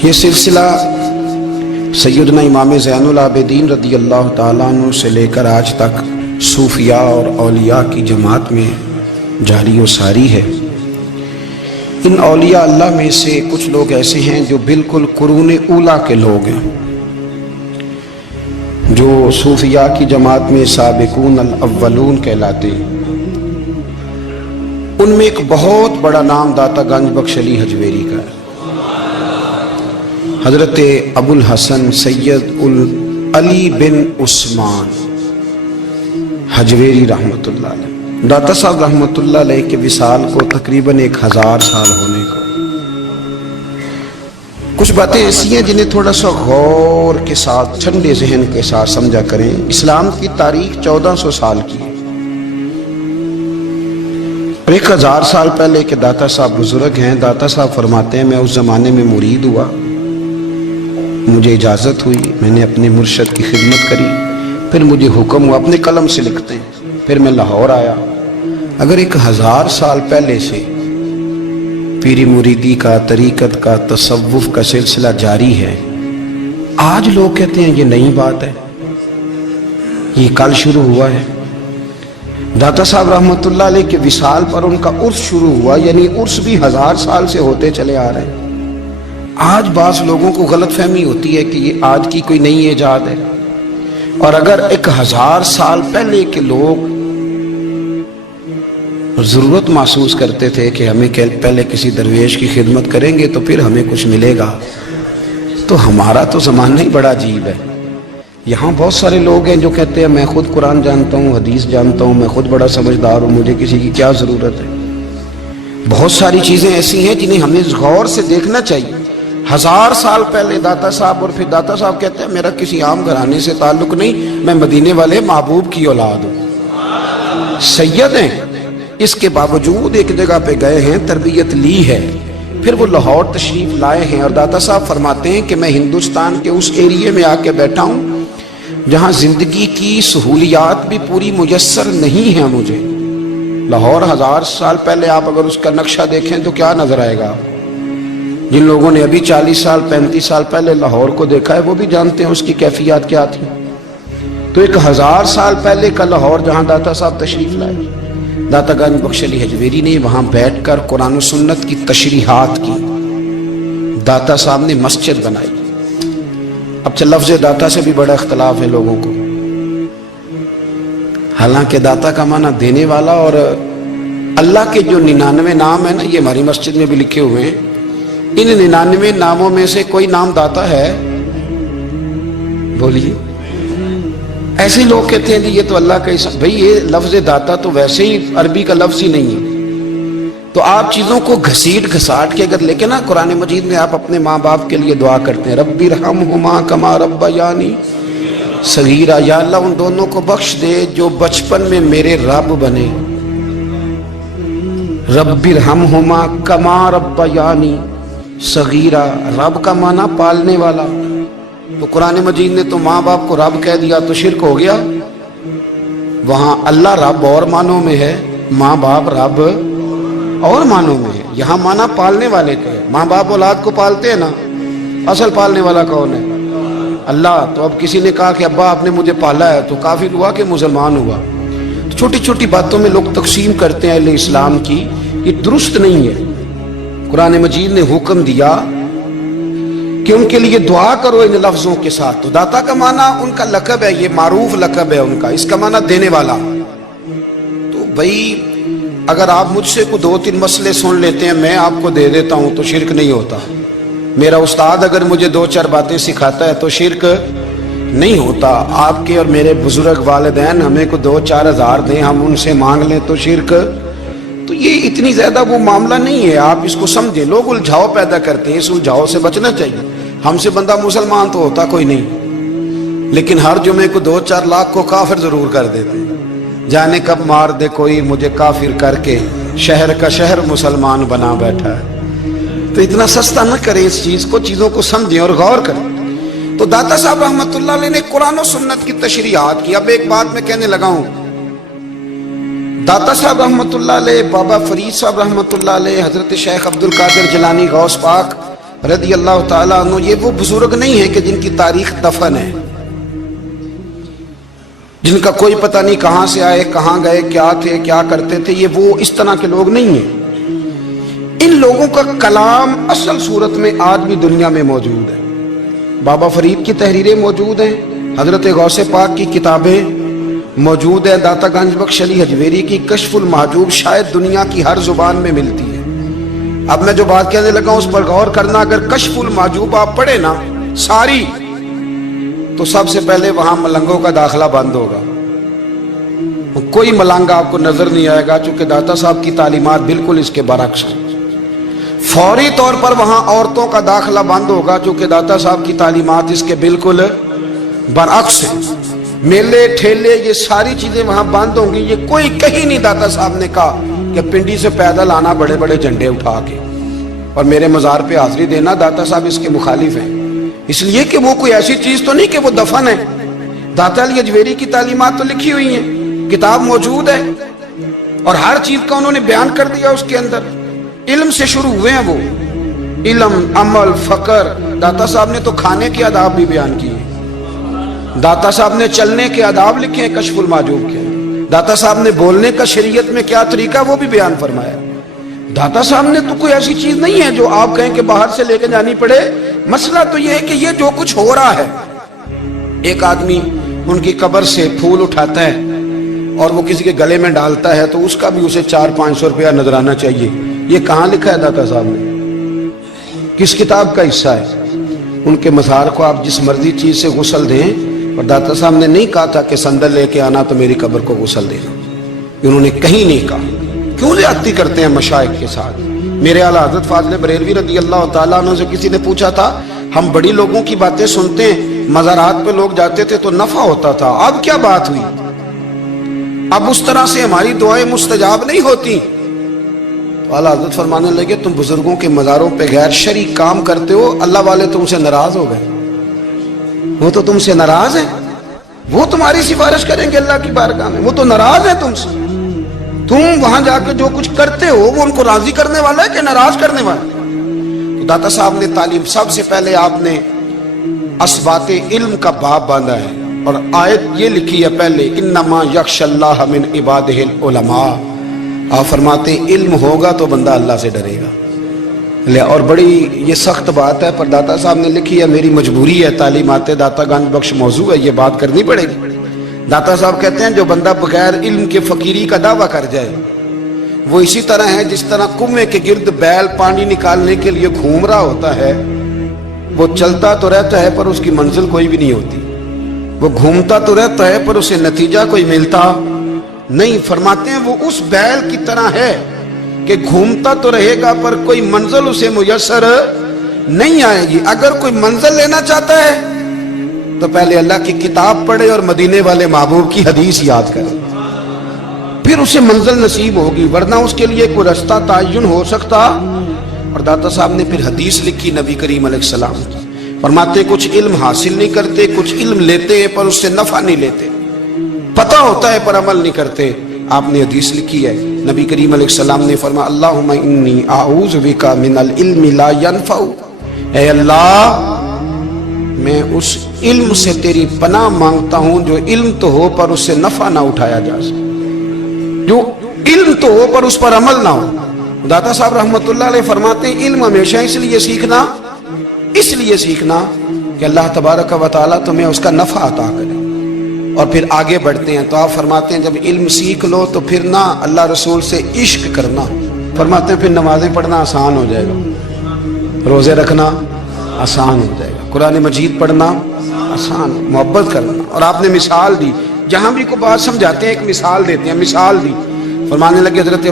یہ سلسلہ سیدنا امام زین العابدین رضی اللہ تعالیٰ عنہ سے لے کر آج تک صوفیاء اور اولیاء کی جماعت میں جاری و ساری ہے۔ ان اولیاء اللہ میں سے کچھ لوگ ایسے ہیں جو بالکل قرون اولیٰ کے لوگ ہیں، جو صوفیاء کی جماعت میں سابقون الاولون کہلاتے ہیں۔ ان میں ایک بہت بڑا نام داتا گنج بخش علی حجویری کا ہے۔ حضرت ابو الحسن سید علی بن عثمان حجویری رحمۃ اللہ علیہ، داتا صاحب رحمۃ اللہ علیہ کے وصال کو تقریباً 1000 سال ہونے کو۔ کچھ باتیں ایسی ہیں جنہیں تھوڑا سا غور کے ساتھ ٹھنڈے ذہن کے ساتھ سمجھا کریں۔ اسلام کی تاریخ 1400 سال کی ہے، اور 1000 سال پہلے کے داتا صاحب بزرگ ہیں۔ داتا صاحب فرماتے ہیں میں اس زمانے میں مرید ہوا، مجھے اجازت ہوئی، میں نے اپنے مرشد کی خدمت کری، پھر مجھے حکم ہوا، اپنے قلم سے لکھتے ہیں، پھر میں لاہور آیا۔ اگر 1000 سال پہلے سے پیری مریدی کا، طریقت کا، تصوف کا سلسلہ جاری ہے، آج لوگ کہتے ہیں یہ نئی بات ہے، یہ کل شروع ہوا ہے۔ داتا صاحب رحمۃ اللہ علیہ کے وصال پر ان کا عرس شروع ہوا، یعنی عرس بھی 1000 سال سے ہوتے چلے آ رہے ہیں۔ آج بعض لوگوں کو غلط فہمی ہوتی ہے کہ یہ آج کی کوئی نئی ایجاد ہے، اور اگر 1000 سال پہلے کے لوگ ضرورت محسوس کرتے تھے کہ ہمیں پہلے کسی درویش کی خدمت کریں گے تو پھر ہمیں کچھ ملے گا، تو ہمارا تو زمانہ ہی بڑا عجیب ہے۔ یہاں بہت سارے لوگ ہیں جو کہتے ہیں میں خود قرآن جانتا ہوں، حدیث جانتا ہوں، میں خود بڑا سمجھدار ہوں، مجھے کسی کی کیا ضرورت ہے۔ بہت ساری چیزیں ایسی ہیں جنہیں ہمیں غور سے دیکھنا چاہیے۔ 1000 سال پہلے داتا صاحب، اور پھر داتا صاحب کہتے ہیں میرا کسی عام گھرانے سے تعلق نہیں، میں مدینے والے محبوب کی اولاد ہوں، سید ہیں۔ اس کے باوجود ایک جگہ پہ گئے ہیں، تربیت لی ہے، پھر وہ لاہور تشریف لائے ہیں، اور داتا صاحب فرماتے ہیں کہ میں ہندوستان کے اس ایریے میں آ کے بیٹھا ہوں جہاں زندگی کی سہولیات بھی پوری میسر نہیں ہیں مجھے۔ لاہور 1000 سال پہلے آپ اگر اس کا نقشہ دیکھیں تو کیا نظر آئے گا؟ جن لوگوں نے ابھی 40 سال 35 سال پہلے لاہور کو دیکھا ہے وہ بھی جانتے ہیں اس کی کیفیات کیا تھی۔ تو 1000 سال پہلے کا لاہور جہاں داتا صاحب تشریف لائے، داتا گنج بخش علی حجویری نے وہاں بیٹھ کر قرآن و سنت کی تشریحات کی۔ داتا صاحب نے مسجد بنائی۔ اب لفظ داتا سے بھی بڑا اختلاف ہے لوگوں کو، حالانکہ داتا کا معنی دینے والا، اور اللہ کے جو 99 نام ہیں نا، یہ ہماری مسجد میں بھی لکھے ہوئے ہیں، ان 99 ناموں میں سے کوئی نام داتا ہے؟ بولیے۔ ایسے لوگ کہتے ہیں یہ تو اللہ کا اسم، بھئی یہ لفظ داتا تو ویسے ہی عربی کا لفظ ہی نہیں ہے۔ تو آپ چیزوں کو گھسیٹ گھساٹ کے اگر لیکن نا، قرآن مجید میں آپ اپنے ماں باپ کے لیے دعا کرتے ہیں، رب ارحمہما کما ربیانی صغیرا، یا اللہ ان دونوں کو بخش دے جو بچپن میں میرے رب بنے۔ رب ارحمہما کما ربیانی صغیرہ، رب کا معنی پالنے والا، تو قرآن مجید نے تو ماں باپ کو رب کہہ دیا تو شرک ہو گیا۔ وہاں اللہ رب اور معنوں میں ہے، ماں باپ رب اور معنوں میں ہے۔ یہاں معنی پالنے والے کا ہے، ماں باپ اولاد کو پالتے ہیں نا، اصل پالنے والا کون ہے؟ اللہ۔ تو اب کسی نے کہا کہ ابا آپ نے مجھے پالا ہے، تو کافر ہوا کہ مسلمان ہوا؟ تو چھوٹی چھوٹی باتوں میں لوگ تقسیم کرتے ہیں اہل اسلام کی، یہ درست نہیں ہے۔ قرآن مجید نے حکم دیا کہ ان کے لیے دعا کرو ان لفظوں کے ساتھ۔ تو داتا کا معنی ان کا لقب ہے، یہ معروف لقب ہے ان کا، اس کا معنی دینے والا۔ تو بھائی اگر آپ مجھ سے کوئی 2-3 مسئلے سن لیتے ہیں، میں آپ کو دے دیتا ہوں تو شرک نہیں ہوتا۔ میرا استاد اگر مجھے 2-4 باتیں سکھاتا ہے تو شرک نہیں ہوتا۔ آپ کے اور میرے بزرگ والدین ہمیں کو 2-4 ہزار دیں، ہم ان سے مانگ لیں تو شرک، تو یہ اتنی زیادہ وہ معاملہ نہیں ہے۔ آپ اس کو سمجھیں، لوگ الجھاؤ پیدا کرتے ہیں، اس الجھاؤ سے بچنا چاہیے۔ ہم سے بندہ مسلمان تو ہوتا کوئی نہیں، لیکن ہر جمعے کو 2-4 لاکھ کو کافر ضرور کر دیتے ہیں۔ جانے کب مار دے کوئی مجھے کافر کر کے، شہر کا شہر مسلمان بنا بیٹھا ہے۔ تو اتنا سستا نہ کریں اس چیز کو، چیزوں کو سمجھیں اور غور کریں۔ تو داتا صاحب رحمۃ اللہ علیہ نے قرآن و سنت کی تشریحات کی۔ اب ایک بات میں کہنے لگا ہوں، داتا صاحب رحمۃ اللہ علیہ، بابا فرید صاحب رحمۃ اللہ علیہ، حضرت شیخ عبد القادر جیلانی غوث پاک रदी अल्लाह ताला अन्हु, ये वो बुजुर्ग नहीं है कि जिनकी तारीख दफन है, जिनका कोई पता नहीं कहां से आए, कहां गए, क्या थे, क्या करते थे। ये वो इस तरह के लोग नहीं हैं। इन लोगों का कलाम असल सूरत में आज भी दुनिया में मौजूद है। बाबा फरीद की तहरीरें मौजूद हैं, हजरत गौसे पाक की किताबें मौजूद हैं, दाता गंज बख्श अली हजवेरी की कश्फुल महजूब शायद दुनिया की हर जुबान में मिलती है। अब मैं जो बात कहने लगा उस पर गौर करना। अगर कश्फुल महजूब आप पढ़े ना सारी, तो सबसे पहले वहां मलंगों का दाखिला बंद होगा। कोई मलंग आपको नजर नहीं आएगा, चूंकि दाता साहब की तालीमात बिल्कुल इसके बरक्स हैं। फौरी तौर पर वहां औरतों का दाखिला बंद होगा, चूंकि दाता साहब की तालीमात इसके बिल्कुल बरक्स हैं। मेले ठेले ये सारी चीजें वहां बंद होंगी। ये कोई कहीं नहीं दाता साहब ने कहा कि पिंडी से पैदल आना बड़े बड़े झंडे उठा के और मेरे मजार पे हाजिरी देना। दाता साहब इसके मुखालिफ हैं, इसलिए कि वो कोई ऐसी चीज तो नहीं कि वो दफन है। दाता अली हजवेरी की तालीमात तो लिखी हुई है, किताब मौजूद है और हर चीज का उन्होंने बयान कर दिया उसके अंदर। इल्म से शुरू हुए हैं वो, इल्म, अमल, फकर। दाता साहब ने तो खाने के आदाब भी बयान किए, दाता साहब ने चलने के आदाब लिखे हैं कश्फुल महजूब के, दाता साहब ने बोलने का शरीयत में क्या तरीका वो भी बयान फरमाया। दाता साहब ने तो कोई ऐसी चीज नहीं है जो आप कहें कि बाहर से लेकर जानी पड़े। मसला तो ये है कि ये जो कुछ हो रहा है, एक आदमी उनकी कब्र से फूल उठाता है और वो किसी के गले में डालता है तो उसका भी उसे 400-500 रुपया नजराना चाहिए। ये कहाँ लिखा है दाता साहब ने? किस किताब का हिस्सा है? उनके मज़ार को आप जिस मर्जी चीज से गुस्ल दें, और दाता साहब ने नहीं कहा था कि संदल लेके आना तो मेरी कब्र को गुस्ल देना। उन्होंने कहीं नहीं कहा। क्यों ज्यादती करते हैं मशाइख के साथ? मेरे आला हज़रत फाज़िल बरेलवी रज़ी अल्लाह तआला अन्हु से किसी ने पूछा था, हम बड़ी लोगों की बातें सुनते हैं, मज़ारात पे लोग जाते थे तो नफा होता था, अब क्या बात हुई? अब उस तरह से हमारी दुआएं मुस्तजाब नहीं होती। तो आला हज़रत फरमाने लगे, तुम बुजुर्गों के मज़ारों पे गैर शरई काम करते हो, अल्लाह वाले तुमसे नाराज हो गए। वो तो तुमसे नाराज है, वो तुम्हारी सिफारिश करेंगे अल्लाह की बारगाह में, वो तो नाराज है तुमसे। तुम वहां जाकर जो कुछ करते हो वो उनको राजी करने वाला है कि नाराज करने वाला? तो दाता साहब ने तालीम, सबसे पहले आपने असबाते इल्म का बाब बांधा है और आयत ये लिखी है पहले, इन्नमा यख्शल्लाह मिन इबादिहिल उलमा। आप फरमाते हैं इल्म होगा तो बंदा अल्लाह से डरेगा। और बड़ी ये सख्त बात है, पर दाता साहब ने लिखी है, मेरी मजबूरी है, तालीमात दाता गंज बख्श मौजू है, ये बात करनी पड़ेगी। दाता साहब कहते हैं जो बंदा बगैर इल्म के फकीरी का दावा कर जाए वो इसी तरह है जिस तरह कुएं के गिर्द बैल पानी निकालने के लिए घूम रहा होता है। वो चलता तो रहता है पर उसकी मंजिल कोई भी नहीं होती, वो घूमता तो रहता है पर उसे नतीजा कोई मिलता नहीं। फरमाते हैं वो उस बैल की तरह है कि घूमता तो रहेगा पर कोई मंजिल उसे मुयस्सर नहीं आएगी। अगर कोई मंजिल लेना चाहता है तो पहले अल्लाह की किताब पढ़े और मदीने वाले महबूब की हदीस याद करे, फिर उसे मंजिल नसीब होगी, वरना उसके लिए कोई रास्ता तयन हो सकता। और दाता साहब ने फिर हदीस लिखी नबी करीम अलैहिस्सलाम की, फरमाते कुछ इल्म हासिल नहीं करते, कुछ इल्म लेते हैं पर उससे नफा नहीं लेते, पता होता है पर अमल नहीं करते। आपने हदीस लिखी है, नबी करीम अलैहिस्सलाम ने फरमाया, अल्लाहुम्मा इन्नी आऊज़ु बिका मिनल इल्मि ला यनफ़उ, ऐ अल्लाह मैं उस इल्म से तेरी पनाह मांगता हूं जो इल्म तो हो पर उससे नफा ना उठाया जा सके, जो इल्म तो हो पर उस पर अमल ना हो। दाता साहब रहमतुल्लाह अलैह फरमाते हैं इल्म हमेशा इसलिए सीखना कि अल्लाह तबारक व तआला तुम्हें उसका नफा अता करे। और फिर आगे बढ़ते हैं तो आप फरमाते हैं जब इल्म सीख लो तो फिर ना अल्लाह रसूल से इश्क करना, फरमाते हैं फिर नमाजें पढ़ना आसान हो जाएगा, रोजे रखना आसान हो जाएगा, कुरान मजीद पढ़ना आसान, मोहब्बत करना। और आपने मिसाल दी, जहां भी को बात समझाते हैं एक मिसाल देते हैं, मिसाल दी, फरमाने लगे हजरत